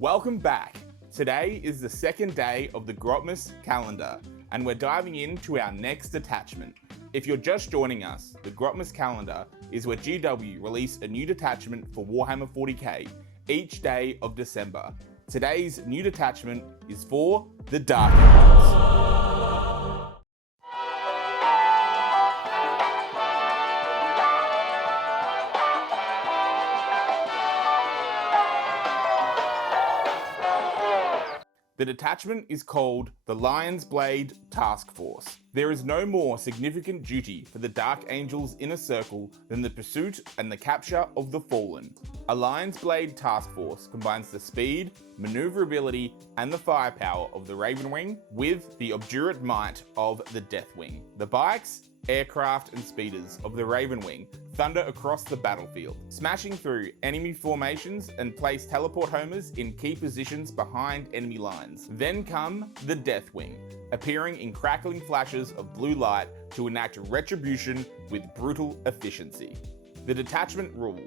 Welcome back. Today is the second day of the Grotmas calendar, and we're diving into our next detachment. If you're just joining us, the Grotmas calendar is where GW release a new detachment for Warhammer 40k each day of December. Today's new detachment is for the Dark Angels. The detachment is called the Lion's Blade Task Force. There is no more significant duty for the Dark Angels Inner Circle than the pursuit and the capture of the Fallen. A Lion's Blade Task Force combines the speed, maneuverability, and the firepower of the Raven Wing with the obdurate might of the Death Wing. The bikes, aircraft, and speeders of the Raven Wing thunder across the battlefield, smashing through enemy formations and place teleport homers in key positions behind enemy lines. Then come the Death Wing, appearing in crackling flashes of blue light to enact retribution with brutal efficiency. The detachment rule,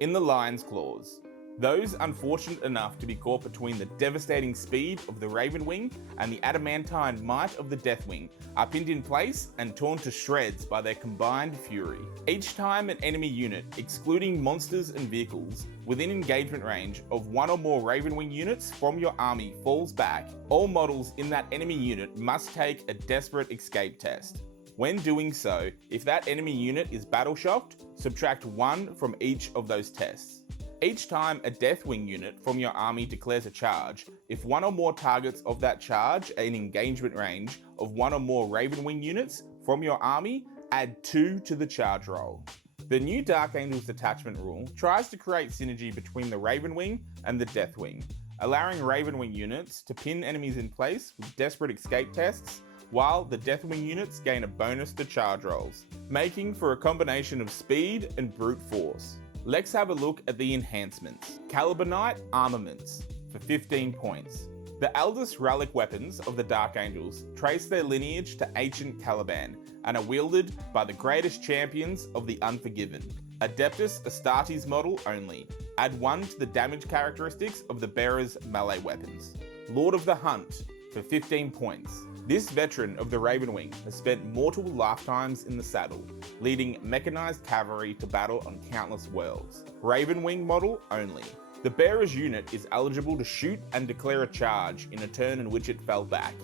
in the Lion's Claws. Those unfortunate enough to be caught between the devastating speed of the Raven Wing and the adamantine might of the Death Wing are pinned in place and torn to shreds by their combined fury. Each time an enemy unit, excluding monsters and vehicles, within engagement range of one or more Raven Wing units from your army falls back, all models in that enemy unit must take a desperate escape test. When doing so, if that enemy unit is battle shocked, subtract 1 from each of those tests. Each time a Deathwing unit from your army declares a charge, if one or more targets of that charge are in engagement range of one or more Ravenwing units from your army, add 2 to the charge roll. The new Dark Angels detachment rule tries to create synergy between the Ravenwing and the Deathwing, allowing Ravenwing units to pin enemies in place with desperate escape tests, while the Deathwing units gain a bonus to charge rolls, making for a combination of speed and brute force. Let's have a look at the enhancements. Calibanite Armaments for 15 points. The eldest relic weapons of the Dark Angels trace their lineage to ancient Caliban and are wielded by the greatest champions of the Unforgiven. Adeptus Astartes model only. Add 1 to the damage characteristics of the bearer's melee weapons. Lord of the Hunt for 15 points. This veteran of the Ravenwing has spent mortal lifetimes in the saddle, leading mechanized cavalry to battle on countless worlds. Ravenwing model only. The bearer's unit is eligible to shoot and declare a charge in a turn in which it fell back,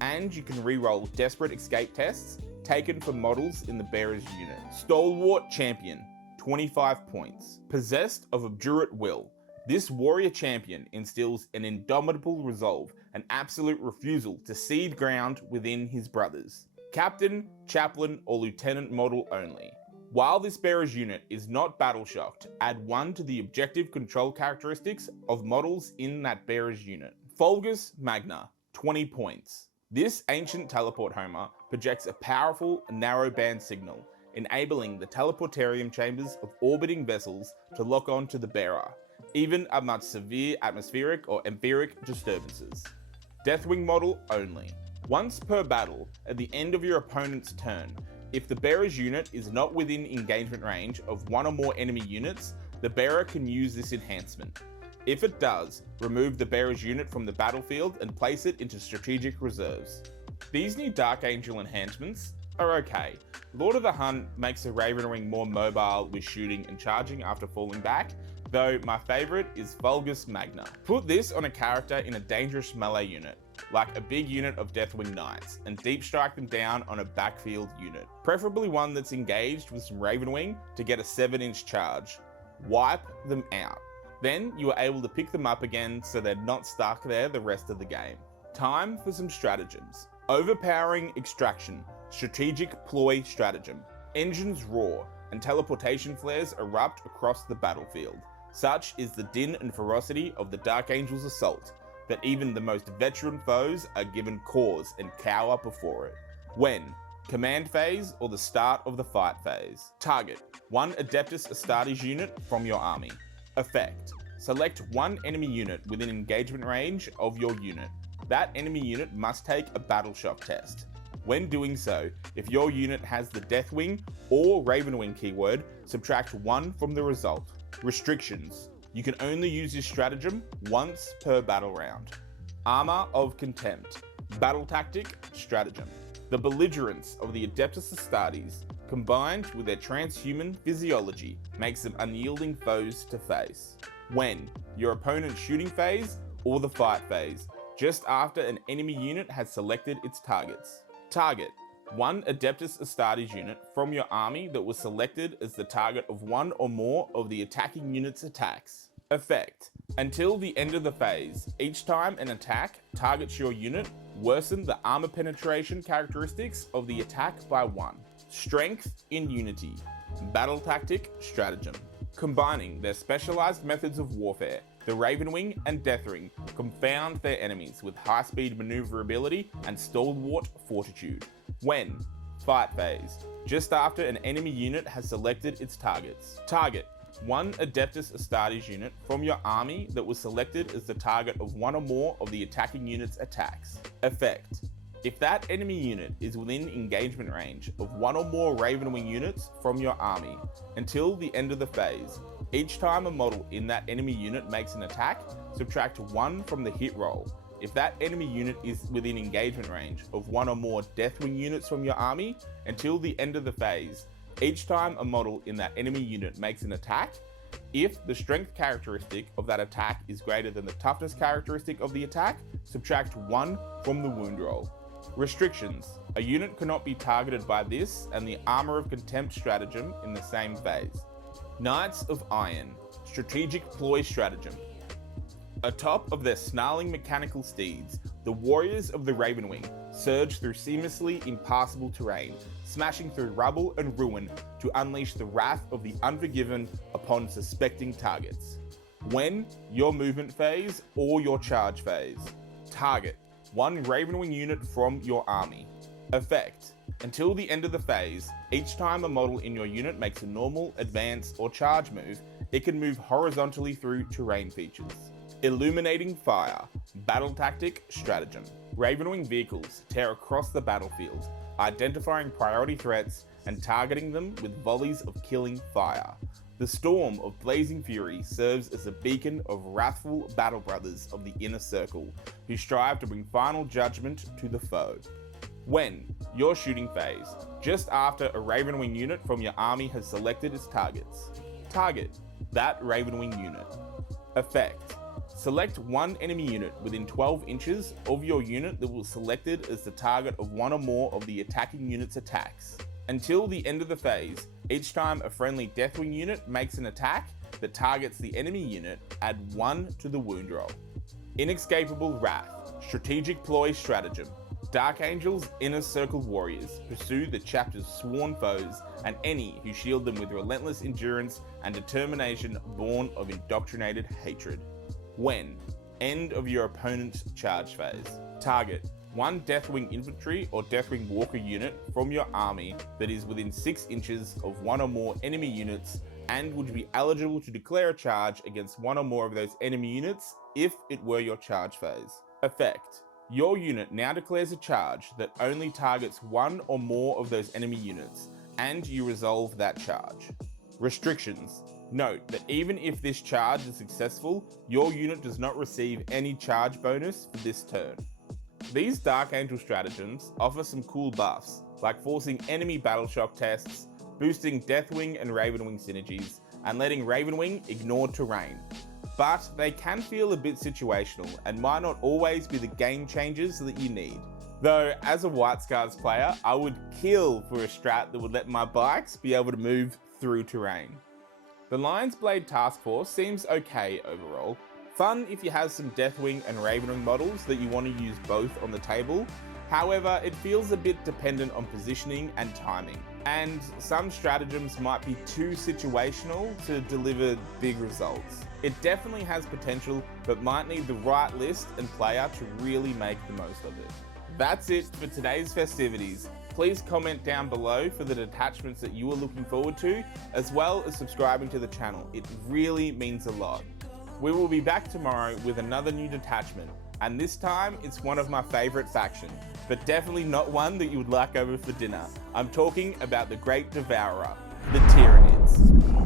and you can reroll desperate escape tests taken from models in the bearer's unit. Stalwart Champion, 25 points. Possessed of obdurate will. This warrior champion instills an indomitable resolve, an absolute refusal to cede ground within his brothers. Captain, chaplain, or lieutenant model only. While this bearer's unit is not battle shocked, add 1 to the objective control characteristics of models in that bearer's unit. Fulgus Magna, 20 points. This ancient teleport homer projects a powerful narrowband signal, enabling the teleportarium chambers of orbiting vessels to lock on to the bearer, even amongst severe atmospheric or etheric disturbances. Deathwing model only. Once per battle, at the end of your opponent's turn, if the bearer's unit is not within engagement range of one or more enemy units, the bearer can use this enhancement. If it does, remove the bearer's unit from the battlefield and place it into strategic reserves. These new Dark Angel enhancements are okay. Lord of the Hunt makes the Ravenwing more mobile with shooting and charging after falling back, though my favourite is Fulgus Magna. Put this on a character in a dangerous melee unit, like a big unit of Deathwing Knights, and deep strike them down on a backfield unit. Preferably one that's engaged with some Ravenwing to get a 7-inch charge. Wipe them out. Then you are able to pick them up again so they're not stuck there the rest of the game. Time for some stratagems. Overpowering Extraction, Strategic Ploy Stratagem. Engines roar, and teleportation flares erupt across the battlefield. Such is the din and ferocity of the Dark Angel's assault, that even the most veteran foes are given cause and cower before it. When? Command phase or the start of the fight phase. Target: 1 Adeptus Astartes unit from your army. Effect: select 1 enemy unit within engagement range of your unit. That enemy unit must take a battle shock test. When doing so, if your unit has the Deathwing or Ravenwing keyword, subtract 1 from the result. Restrictions: You can only use this stratagem once per battle round. Armor of Contempt, battle tactic, stratagem. The belligerence of the Adeptus Astartes, combined with their transhuman physiology, makes them unyielding foes to face. When your opponent's shooting phase or the fight phase, just after an enemy unit has selected its targets. Target: one Adeptus Astartes unit from your army that was selected as the target of one or more of the attacking unit's attacks. Effect: until the end of the phase, each time an attack targets your unit, worsen the armor penetration characteristics of the attack by 1. Strength in Unity, battle tactic, stratagem. Combining their specialized methods of warfare, the Ravenwing and Deathwing confound their enemies with high-speed maneuverability and stalwart fortitude. When fight phase, just after an enemy unit has selected its targets. Target: one Adeptus Astartes unit from your army that was selected as the target of one or more of the attacking unit's attacks. Effect: if that enemy unit is within engagement range of one or more Ravenwing units from your army, until the end of the phase, each time a model in that enemy unit makes an attack, subtract 1 from the hit roll. If that enemy unit is within engagement range of one or more Deathwing units from your army, until the end of the phase, each time a model in that enemy unit makes an attack, if the strength characteristic of that attack is greater than the toughness characteristic of the attack, subtract 1 from the wound roll. Restrictions: a unit cannot be targeted by this and the Armor of Contempt stratagem in the same phase. Knights of Iron, strategic ploy stratagem. Atop of their snarling mechanical steeds, the warriors of the Ravenwing surge through seamlessly impassable terrain, smashing through rubble and ruin to unleash the wrath of the unforgiven upon suspecting targets. When your movement phase or your charge phase. Target: one Ravenwing unit from your army. Effect: until the end of the phase, each time a model in your unit makes a normal, advance, or charge move, it can move horizontally through terrain features. Illuminating Fire, battle tactic, stratagem. Ravenwing vehicles tear across the battlefield, identifying priority threats and targeting them with volleys of killing fire. The storm of blazing fury serves as a beacon of wrathful battle brothers of the inner circle, who strive to bring final judgment to the foe. When your shooting phase, just after a Ravenwing unit from your army has selected its targets. Target: that Ravenwing unit. Effect: select one enemy unit within 12 inches of your unit that was selected as the target of one or more of the attacking unit's attacks. Until the end of the phase, each time a friendly Deathwing unit makes an attack that targets the enemy unit, add 1 to the wound roll. Inescapable Wrath, strategic ploy stratagem. Dark Angel's inner circle warriors pursue the chapter's sworn foes and any who shield them with relentless endurance and determination born of indoctrinated hatred. When end of your opponent's charge phase. Target: one Deathwing infantry or Deathwing walker unit from your army that is within 6 inches of one or more enemy units and would be eligible to declare a charge against one or more of those enemy units if it were your charge phase. Effect: your unit now declares a charge that only targets one or more of those enemy units, and you resolve that charge. Restrictions: note that even if this charge is successful, your unit does not receive any charge bonus for this turn. These Dark Angel stratagems offer some cool buffs, like forcing enemy battle shock tests, boosting Deathwing and Ravenwing synergies, and letting Ravenwing ignore terrain. But they can feel a bit situational and might not always be the game changers that you need. Though, as a White Scars player, I would kill for a strat that would let my bikes be able to move through terrain. The Lion's Blade Task Force seems okay overall. Fun if you have some Deathwing and Ravenwing models that you want to use both on the table. However, it feels a bit dependent on positioning and timing, and some stratagems might be too situational to deliver big results. It definitely has potential, but might need the right list and player to really make the most of it. That's it for today's festivities. Please comment down below for the detachments that you are looking forward to, as well as subscribing to the channel. It really means a lot. We will be back tomorrow with another new detachment, and this time it's one of my favourite factions, but definitely not one that you would like over for dinner. I'm talking about the Great Devourer, the Tyranids.